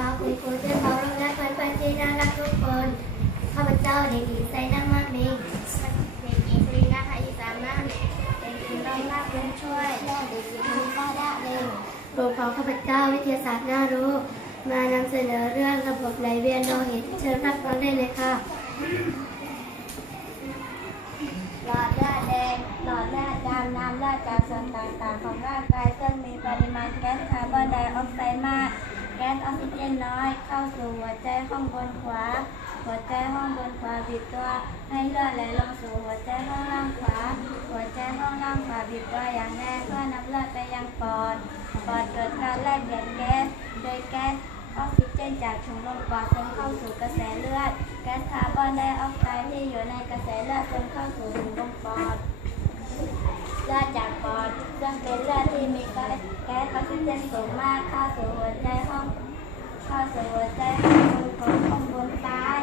ค่ะคุณครูที่เคารพและเพื่อนพื่อนๆที่น่ารักทุกคน ข้าพเจ้าเด็กหญิงไซนักมากดีเด็กหญิงสรีนาคาอิสามารถเด็กหญิงน้องมากเพื่อนช่วยและเด็กหญิงคุณป้าดาเองครูของข้าพเจ้าวิทยาศาสตร์น่ารู้ มานำเสนอเรื่องระบบไหลเวียนโลหิตเชิญรับฟังได้เลยค่ะหลอดเลือดแดงหลอดเลือดดำน้ำเลือดจากส่วนต่างๆ ของร่างกายซึ่งมีปริมาณแก๊สคาร์บอนไดออกไซด์มาก ก๊สออกซิเจนน้อย เข้าสู่หัวใจห้องบนขวา หัวใจห้องบนขวาบีบตัว ให้เลือดไหลลงสู่หัวใจห้องล่างขวา หัวใจห้องล่างขวาบีบตัวอย่างแรงเพื่อนำเลือดไปยังปอด ปอดเกิดการแลกเปลี่ยนแก๊ส โดยแก๊สออกซิเจนจากถุงลมปอดซึมเข้าสู่กระแสเลือด แก๊สคาร์บอนไดออกไซด์ที่อยู่ในกระแสเลือดซึมเข้าสู่ถุงลมปอดเลือดจากปอดซึ่งเป็นเลือดที่มีแก๊สออกซิเจนสูงมากเข้าสู่หัวใจ เข้าสู่หัวใจห้องบนของห้องบนซ้าย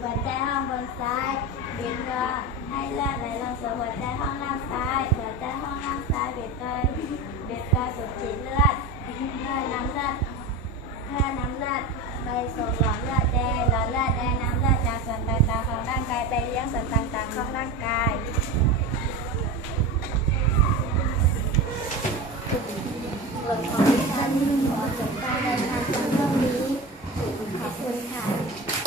หัวใจห้องบนซ้ายบีบตัวให้เลือดไหลลงสู่หัวใจห้องล่างซ้ายหัวใจห้องล่างซ้ายบีบตัวบีบตัวสูบฉีดเลือดเพื่อนำเลือดเพื่อนำเลือดไปส่งหลอดเลือดแดงหลอดเลือดแดงน้ำเลือดจากส่วนต่างๆของร่างกายไปเลี้ยงส่วนต่างๆของร่างกายบทของดิฉันของ 厉害